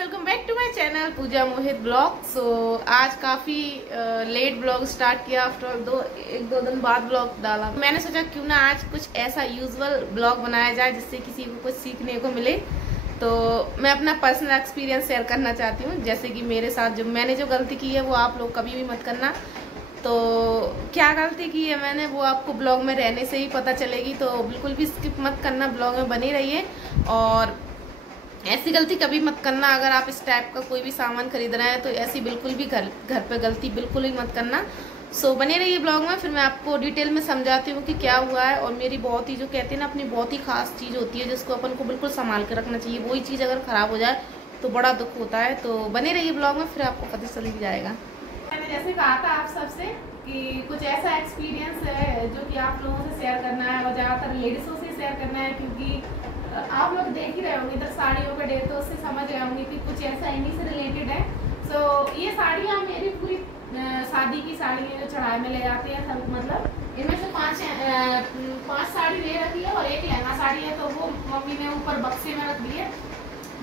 Welcome back to my channel Pooja Mohit blog. So आज काफी late blog start किया, after एक दो दिन बाद ब्लॉग डाला। मैंने सोचा क्यों ना आज कुछ ऐसा यूजुअल ब्लॉग बनाया जाए जिससे किसी को कुछ सीखने को मिले। तो मैं अपना पर्सनल एक्सपीरियंस शेयर करना चाहती हूँ, जैसे कि मेरे साथ मैंने जो गलती की है वो आप लोग कभी भी मत करना। तो क्या गलती की है मैंने वो आपको ब्लॉग में रहने से ही पता चलेगी, तो बिल्कुल भी स्किप मत करना, ब्लॉग में बने रहिए। और ऐसी गलती कभी मत करना, अगर आप इस टाइप का कोई भी सामान खरीद रहे हैं तो ऐसी बिल्कुल भी घर पे गलती बिल्कुल ही मत करना। सो बने रहिए ब्लॉग में, फिर मैं आपको डिटेल में समझाती हूँ कि क्या हुआ है। और मेरी बहुत ही जो कहते हैं ना अपनी बहुत ही खास चीज़ होती है जिसको अपन को बिल्कुल संभाल के रखना चाहिए, वही चीज़ अगर ख़राब हो जाए तो बड़ा दुख होता है। तो बने रहिए ब्लॉग में, फिर आपको पता चल जाएगा। मैंने जैसे कहा था आप सबसे कि कुछ ऐसा एक्सपीरियंस है जो कि आप लोगों से शेयर करना है और ज़्यादातर लेडीज़ों से शेयर करना है, क्योंकि आप लोग देख ही रहे होंगे इधर साड़ियों का डेट, तो उससे समझ रहे होंगे कि कुछ ऐसा इन्हीं से रिलेटेड है। सो ये साड़ियाँ मेरी पूरी शादी की साड़ी है जो चढ़ाई में ले जाती है सब, मतलब इनमें से पाँच साड़ी ले रखी है और एक लहंगा साड़ी है। तो वो मम्मी ने ऊपर बक्से में रख दी है,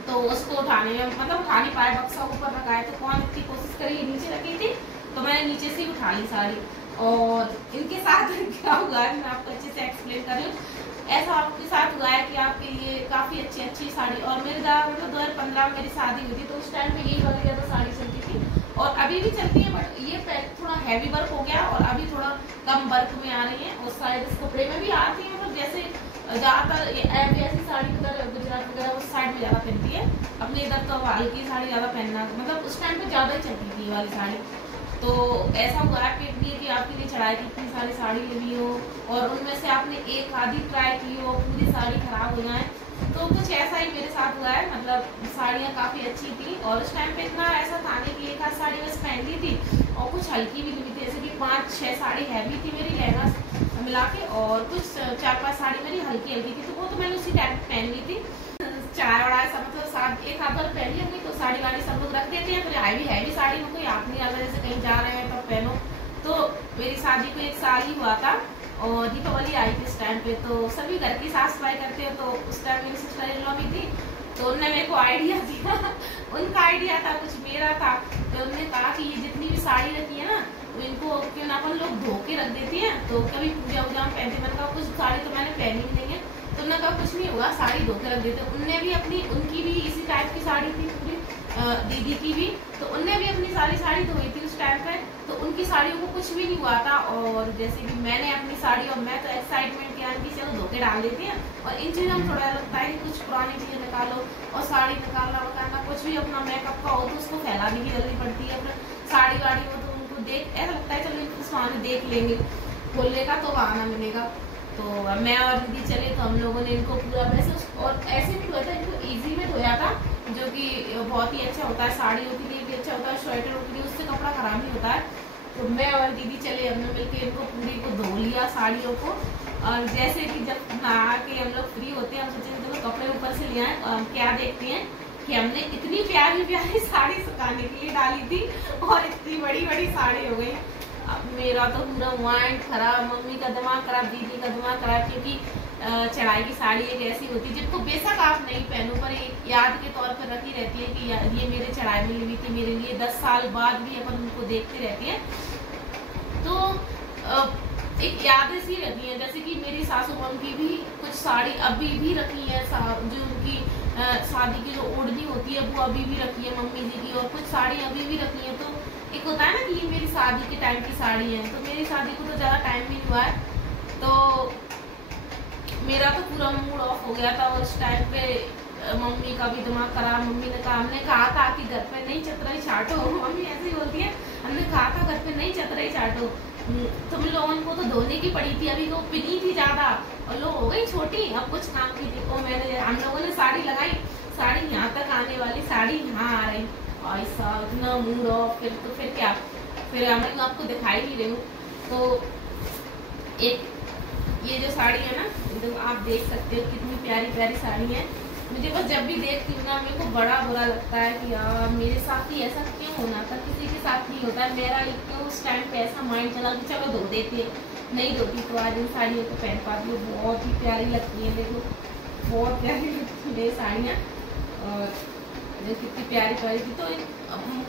तो उसको उठाने में मतलब उठा नहीं पाए, बक्सा ऊपर रखा है तो कौन इतनी कोशिश करी, नीचे रखी थी तो मैंने नीचे से ही उठा ली साड़ी। और इनके साथ क्या हुआ है मैं आपको अच्छे से एक्सप्लेन कर रही हूँ। ऐसा आपके साथ हुआ है कि आपके लिए काफ़ी अच्छी साड़ी, और मेरे मतलब 2015 में मेरी शादी हुई थी तो उस टाइम पे यही वाली ज़्यादा साड़ी चलती थी और अभी भी चलती है, बट ये थोड़ा हैवी वर्क हो गया और अभी थोड़ा कम वर्क में आ रही है। और शायद इस कपड़े में भी आती है, मतलब जैसे ज़्यादातर ऐसी साड़ी उधर गुजरात वगैरह उस साइड में ज़्यादा पहनती है, अपने इधर तो हल्की साड़ी ज़्यादा पहनना, मतलब उस टाइम पे ज़्यादा ही चलती थी ये वाली साड़ी। तो ऐसा हुआ है कि आपके लिए चढ़ाई की इतनी सारी साड़ी ली हो और उनमें से आपने एक आधी ट्राई की हो, पूरी साड़ी खराब हो जाए। तो कुछ ऐसा ही मेरे साथ हुआ है, मतलब साड़ियाँ काफ़ी अच्छी थी और उस टाइम पे इतना ऐसा था नहीं कि एक आध साड़ी बस पहन ली थी और कुछ हल्की भी ली थी, जैसे कि 5-6 साड़ी हैवी थी मेरी लहंगा मिला के और कुछ 4-5 साड़ी मेरी हल्की थी, तो वो तो मैंने उसी टाइम पहन ली थी। चार और ऐसा मतलब एक आध बार पहनी होगी तो साड़ी वाड़ी सब लोग रख देते हैं, फिर हैवी साड़ी हो कोई आप नहीं आता, जैसे कहीं जा रहे हैं तब पहनो। तो मेरी शादी को 1 साल ही हुआ था और दीपावली आई थी इस टाइम पे, तो सभी घर की साफ सफाई करते हैं। तो उस टाइम मेरी सिस्टर इन लॉ भी थी, तो उन्होंने मेरे को आइडिया दिया उनका आइडिया था कुछ मेरा था, तो उन्होंने कहा कि ये जितनी भी साड़ी रखी है ना इनको क्यों ना अपन लोग धो के रख देते हैं, तो कभी पूजा वूजा में पहनते। मैंने कहा कुछ साड़ी तो मैंने पहनी ही नहीं है, तो उन्होंने कहा कुछ नहीं होगा साड़ी धो के रख देते। उनने भी उनकी भी इसी टाइप की साड़ी थी पूरी, दीदी की भी, तो उनने भी अपनी सारी साड़ी धोई थी उस टाइम पे, तो उनकी साड़ियों को कुछ भी नहीं हुआ था। और जैसे कि मैंने अपनी साड़ी, और मैं तो एक्साइटमेंट किया कि चलो धो के डाल देती हैं, और इन चीज़ों में थोड़ा लगता है कि कुछ पुरानी चीज़ें निकालो और साड़ी निकालना वकालना, कुछ भी अपना मेकअप का हो तो उसको फैलाने की जल्दी पड़ती है। फिर साड़ी वाड़ी हो तो उनको देख ऐसा लगता है चलो इनको सामने देख लेंगे, खोलने का तो बहाना मिलेगा। तो मैं और दीदी चले तो हम लोगों ने इनको पूरा वैसे और ऐसे भी धोया था, इनको इजी में धोया था, जो कि बहुत ही अच्छा होता है, साड़ियों के लिए भी अच्छा होता है, स्वेटरों के लिए, उससे कपड़ा खराब नहीं होता है। तो मैं और दीदी चले, हमने मिलकर इनको पूरी को धो लिया साड़ियों को। और जैसे कि जब नहा के हम लोग फ्री होते हैं, हम सोचे चलो कपड़े ऊपर से ले आए, और हम क्या देखते हैं कि हमने इतनी प्यारी साड़ी सुखाने के लिए डाली थी और इतनी बड़ी साड़ी हो गई। अब मेरा तो पूरा माइंड खराब, मम्मी का दिमाग खराब, दीदी का दिमाग खराब, क्योंकि चढ़ाई की साड़ी एक ऐसी होती है जिनको बेशक आप नहीं पहनो पर एक याद के तौर पर रखी रहती है कि ये मेरे चढ़ाई में ली थी, मेरे लिए 10 साल बाद भी अपन उनको देखते रहती है, तो एक यादें सी रहती हैं। जैसे कि मेरी सासू माँ की भी कुछ साड़ी अभी भी रखी है, जो उनकी शादी की जो ओढ़नी होती है वो अभी भी रखी है मम्मी जी की, और कुछ साड़ी अभी भी रखी है। तो एक होता है ना कि ये मेरी शादी के टाइम की साड़ी है, तो मेरी शादी को तो ज़्यादा टाइम नहीं हुआ है, तो मेरा तो पूरा मूड ऑफ हो गया था। और उस टाइम पे मम्मी का भी दिमाग खराब, मम्मी ने कहा, हमने कहा था कि घर पे नहीं चतराई चाटो, मम्मी ऐसे ही बोलती है, हमने कहा था घर पे नहीं चतराई चाटो, तुम लोगों को तो धोने की पड़ी थी, अभी तो पिनी थी ज़्यादा और लोग हो गई छोटी, अब कुछ काम की थी। तो मैंने हम लोगों ने साड़ी लगाई, साड़ी यहाँ तक आने वाली, साड़ी यहाँ आ रही, ऐसा इतना मूड ऑफ। फिर क्या, फिर मैं आपको दिखाई नहीं रही हूँ। तो एक ये जो साड़ी है ना, तो आप देख सकते हो कितनी प्यारी साड़ी है। मुझे बस जब भी देखती हूँ ना मेरे को बड़ा बुरा लगता है कि यार मेरे साथ ही ऐसा क्यों होना था, किसी के साथ नहीं होता है। मेरा क्यों उस टाइम पे ऐसा माइंड चला कि चलो धो देते, नहीं धोती तो आज इन साड़ियों को पहन पाती हूँ। बहुत ही प्यारी लगती है, देखो बहुत प्यारी लगती है साड़ियाँ। और कितनी प्यारी प्यारी थी। तो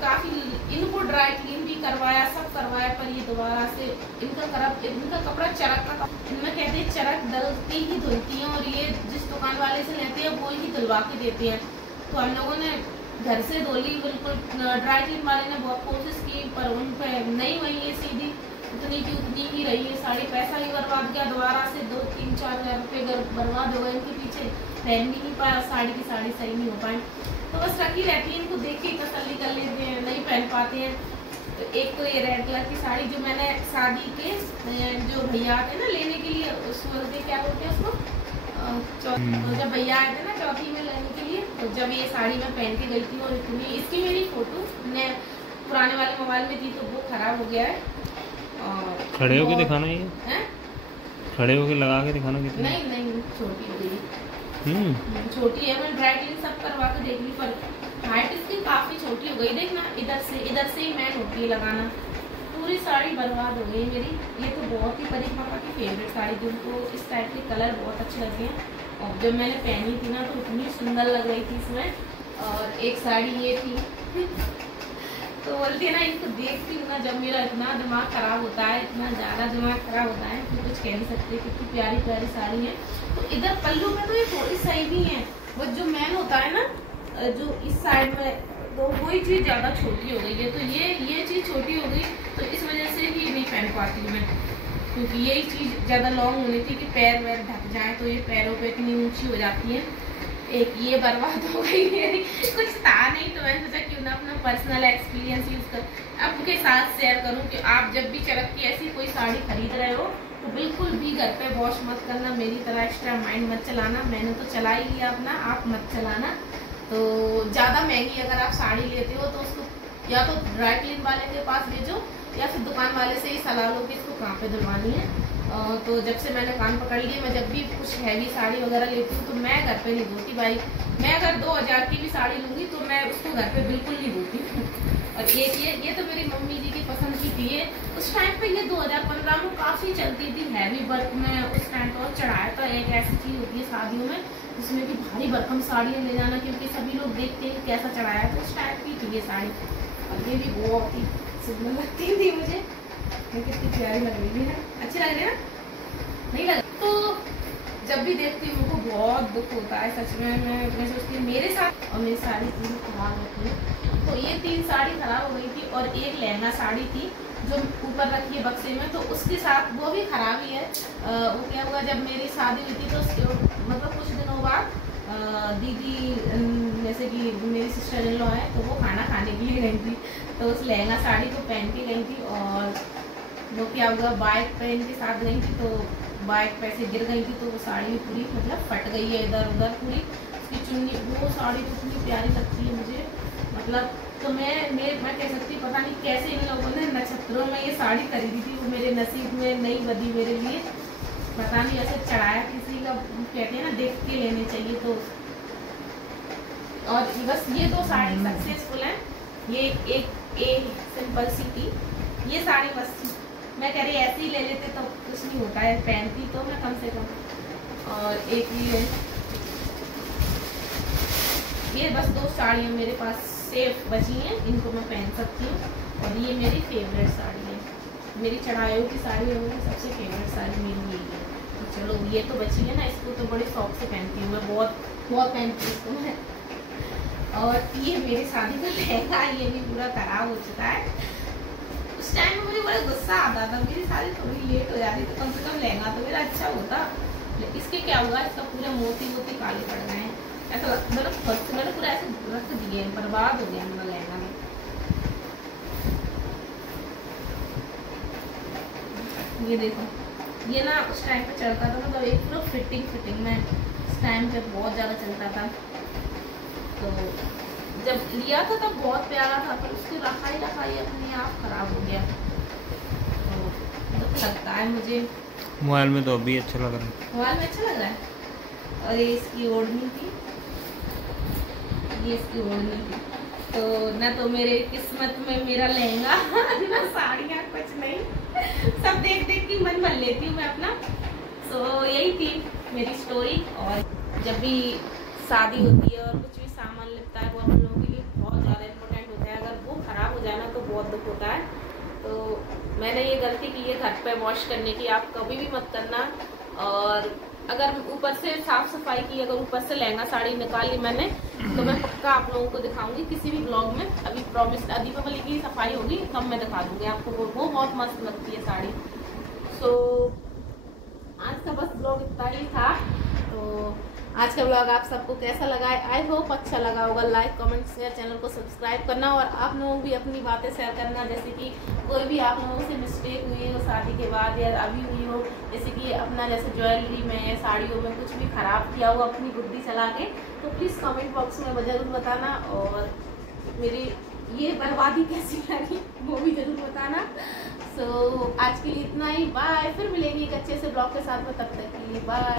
काफी इनको ड्राई क्लीन भी करवाया, सब करवाया, पर ये दोबारा से इनका कपड़ा चरक का, इनमें कहते हैं चरक डलती ही धुलती है, और ये जिस दुकान वाले से लेते हैं वो ही धुलवा के देते हैं। तो हम लोगों ने घर से धोली, बिल्कुल ड्राई क्लीन वाले ने बहुत कोशिश की, पर उन पे नहीं वही ये सीधी उतनी की उतनी ही रही है साड़ी। पैसा भी बर्बाद गया, दोबारा से 2-3-4 हज़ार रुपये बर्बाद हो गए इनके पीछे, पहन भी नहीं पाया, साड़ी की साड़ी सही नहीं हो पाई। तो बस रखी रहती है, इनको देख के तसल्ली कर लेते हैं, नहीं पहन पाते हैं। तो एक तो ये रेड कलर की साड़ी जो मैंने शादी के जो भैया आते ना लेने के लिए, उसमें क्या बोलते हैं उसको, तो जब भैया आए थे ना चौथी में लेने के लिए, तो जब ये साड़ी मैं पहन के गई थी, और इतनी इसकी मेरी फोटो ने पुराने वाले मोबाइल में थी, तो वो खराब हो गया है। खड़े होके दिखाना ये है? खड़े होके लगा के दिखाना कितनी? नहीं छोटी हो गई, छोटी है। मैं ड्राई क्लीन सब करवा के देख ली, पर हाइट इसकी काफी छोटी हो गई। देखना इधर से ही मैन होती है लगाना, पूरी साड़ी बर्बाद हो गई मेरी। ये तो बहुत ही परी पापा की फेवरेट साड़ी, जिनको इस टाइप के कलर बहुत अच्छे लगते हैं, और जब मैंने पहनी थी ना तो इतनी सुंदर लग रही थी इसमें। और एक साड़ी ये थी तो बोलती है ना, इनको देखती हूँ ना जब मेरा इतना दिमाग खराब होता है, इतना ज़्यादा दिमाग खराब होता है कि कुछ कह नहीं सकते। कितनी प्यारी प्यारी साड़ी है। तो इधर पल्लू में तो ये थोड़ी सही भी है, वो जो मैन होता है ना जो इस साइड में, तो वही चीज़ ज़्यादा छोटी हो गई है। तो ये चीज़ छोटी हो गई, तो इस वजह से ही नहीं पहन पाती हूँ मैं, क्योंकि यही चीज़ ज़्यादा लॉन्ग होनी थी कि पैर वैर ढक जाए, तो ये पैरों पे इतनी ऊंची हो जाती है। एक ये बर्बाद हो गई मेरी, कुछ था नहीं, तो मैंने सोचा क्यों ना अपना पर्सनल एक्सपीरियंस यूज़ कर आपके साथ शेयर करूं कि आप जब भी चरक की ऐसी कोई साड़ी खरीद रहे हो तो बिल्कुल भी घर पे वॉश मत करना, मेरी तरह एक्स्ट्रा माइंड मत चलाना। मैंने तो चला ही लिया अपना, आप मत चलाना। तो ज़्यादा महंगी अगर आप साड़ी लेते हो तो उसको या तो ड्राई क्लीन वाले के पास भेजो, या फिर दुकान वाले से ही सलाह लो कि इसको कहाँ पे धुलवानी है। तो जब से मैंने कान पकड़ लिए, मैं जब भी कुछ हैवी साड़ी वगैरह लेती हूँ तो मैं घर पे नहीं धोती भाई। मैं अगर 2000 की भी साड़ी लूँगी तो मैं उसको घर पे बिल्कुल नहीं धोती। और ये तो मेरी मम्मी जी की पसंद की थी। ये उस टाइम पे ये 2015 में काफ़ी चलती थी हैवी वर्क में। उस टाइम तो चढ़ाया था, एक ऐसी चीज़ होती है शादियों में जिसमें कि भारी भरकम साड़ियाँ ले जाना, क्योंकि सभी लोग देखते हैं कैसा चढ़ाया, तो उस टाइप की थी ये साड़ी। और ये भी बहुत ही सुंदर लगती थी मुझे, कितनी प्यारी लग रही है, अच्छी लग रही है ना, नहीं लग। तो जब भी देखती हूँ मुझको बहुत दुख होता है सच में। मैं सोचती हूँ मेरे साथ, और मेरी साड़ी तीन खराब होती है। तो ये 3 साड़ी खराब हो गई थी, और एक लहंगा साड़ी थी जो ऊपर रखी है बक्से में, तो उसके साथ वो भी खराब ही है। वो क्या हुआ, जब मेरी शादी हुई थी तो उसके मतलब कुछ दिनों बाद दीदी जैसे कि मेरी सिस्टर इन लॉ है, तो वो खाना खाने के लिए गई थी, तो उस लहंगा साड़ी को पहन के गई थी। और वो क्या हुआ, बाइक पे इनके साथ गई थी, तो बाइक पे से गिर गई थी, तो वो साड़ी पूरी मतलब फट गई है इधर उधर पूरी। उसकी चुन्नी, वो साड़ी इतनी प्यारी लगती है मुझे, मतलब तो मैं कह सकती हूँ पता नहीं कैसे इन लोगों ने नक्षत्रों में ये साड़ी खरीदी थी। वो मेरे नसीब में नहीं बदी मेरे लिए, पता नहीं ऐसे चढ़ाया किसी का, कहते हैं ना देख के लेने चाहिए। तो और बस ये 2 साड़ी सक्सेसफुल है। ये एक सिंपल सी थी, ये साड़ी बस मैं कह रही ऐसे ही ले लेते तो कुछ नहीं होता है, पहनती तो मैं कम से कम। और एक ये बस 2 साड़ियाँ मेरे पास सेफ बची हैं, इनको मैं पहन सकती हूँ। और ये मेरी फेवरेट साड़ी है, मेरी चढ़ाइयों की साड़ी है, सबसे फेवरेट साड़ी मेरी यही है। तो चलो ये तो बची है ना, इसको तो बड़े शौक से पहनती हूँ मैं, बहुत पहनती हूँ इसको मैं। और ये मेरी शादी का लहंगा, ये भी पूरा खराब हो चुका है। उस टाइम में मुझे बड़ा गुस्सा आता था, मेरी शादी थोड़ी लेट हो जाती तो कम से कम लहंगा तो मेरा अच्छा होता। इसके क्या हुआ, इसका पूरा मोती काले पड़ गए हैं, ऐसा मैंने पूरा ऐसे रख दिए, बर्बाद हो गया मेरा लहंगा में। ये देखो, ये ना उस टाइम पे चलता था, मतलब एक पूरा फिटिंग में उस टाइम पे बहुत ज़्यादा चलता था। तो जब लिया था तब बहुत प्यारा था, पर उसको रखा ही अपने आप खराब हो गया। तो लगता है मुझे मोबाइल में तो अभी अच्छा लग रहा है, मोबाइल में अच्छा लग रहा है। और ये इसकी ओढ़नी थी, ये इसकी ओढ़नी थी। तो ना तो मेरे किस्मत में मेरा लहंगा ना साड़ियाँ, कुछ नहीं, सब देख के मन भर लेती हूँ मैं अपना। तो यही थी मेरी स्टोरी। और जब भी शादी होती है और कुछ भी सामान लगता है वो हम लोगों के लिए बहुत ज़्यादा इम्पोर्टेंट होता है। अगर वो ख़राब हो जाए ना तो बहुत दुख होता है। तो मैंने ये गलती की है घर पे वॉश करने की, आप कभी भी मत करना। और अगर ऊपर से साफ सफाई की, अगर ऊपर से लहंगा साड़ी निकाल ली मैंने, तो मैं पक्का आप लोगों को दिखाऊंगी किसी भी ब्लॉग में। अभी प्रॉमिस, दीपावली की सफाई होगी तब मैं दिखा दूंगी आपको। वो बहुत मस्त लगती है साड़ी। सो आज का बस ब्लॉग इतना ही था। तो आज का ब्लॉग आप सबको कैसा लगा? आई होप अच्छा लगा होगा। लाइक, कमेंट, शेयर, चैनल को सब्सक्राइब करना और आप लोग भी अपनी बातें शेयर करना। जैसे कि कोई भी आप लोगों से मिस्टेक हुई हो शादी के बाद या अभी हुई हो, जैसे कि अपना जैसे ज्वेलरी में, साड़ियों में कुछ भी खराब किया हो अपनी बुद्धि चला के, तो प्लीज़ कमेंट बॉक्स में जरूर बताना। और मेरी ये बर्बादी कैसी लगी वो भी जरूर बताना। सो आज के लिए इतना ही। बाय, फिर मिलेंगे एक अच्छे से ब्लॉग के साथ में, तब तक के लिए बाय।